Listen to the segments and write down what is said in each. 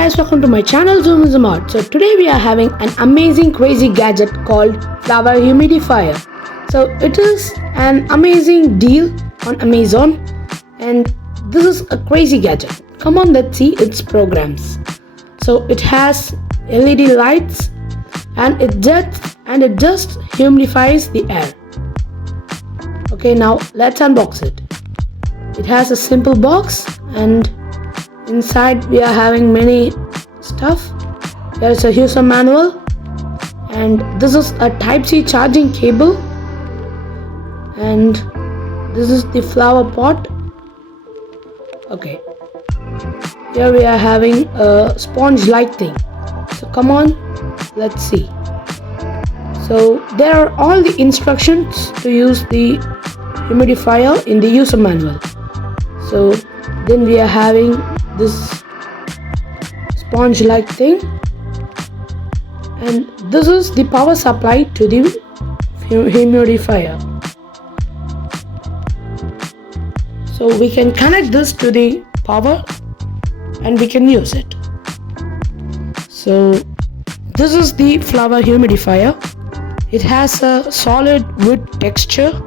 guys, welcome to my channel Zoom in Zoom Out. So today we are having an amazing crazy gadget called flower humidifier. So it is an amazing deal on Amazon and this is a crazy gadget. Come on, let's see its programs. So it has LED lights and it just humidifies the air. Okay, now let's unbox it. It has a simple box and inside we are having many stuff. There is a user manual and this is a Type-C charging cable and this is the flower pot. Okay, here we are having a sponge-like thing. So come on, let's see. So there are all the instructions to use the humidifier in the user manual. So then we are having this sponge-like thing and this is the power supply to the humidifier. So we can connect this to the power and we can use it. So this is the flower humidifier. It has a solid wood texture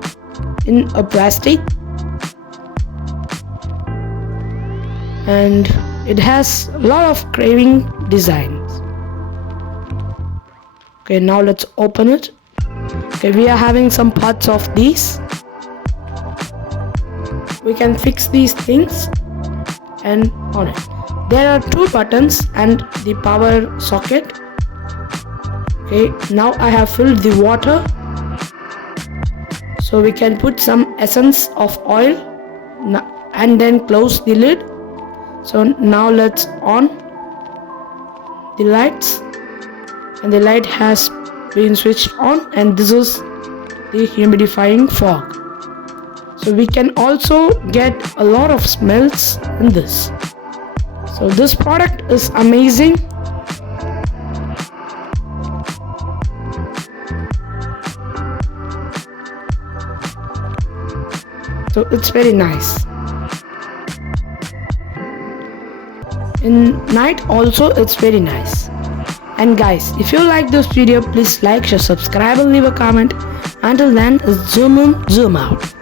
in a plastic and it has a lot of carving designs. Okay, now let's open it. Okay, we are having some parts of these. We can fix these things and on it. There are two buttons and the power socket. Okay, now I have filled the water. So we can put some essence of oil and then close the lid. So now let's on the lights and the light has been switched on and this is the humidifying fog. So we can also get a lot of smells in this. So this product is amazing. So it's very nice. In night also it's very nice. And guys, if you like this video, please like, share, subscribe and leave a comment. Until then, it's zoom in, zoom out.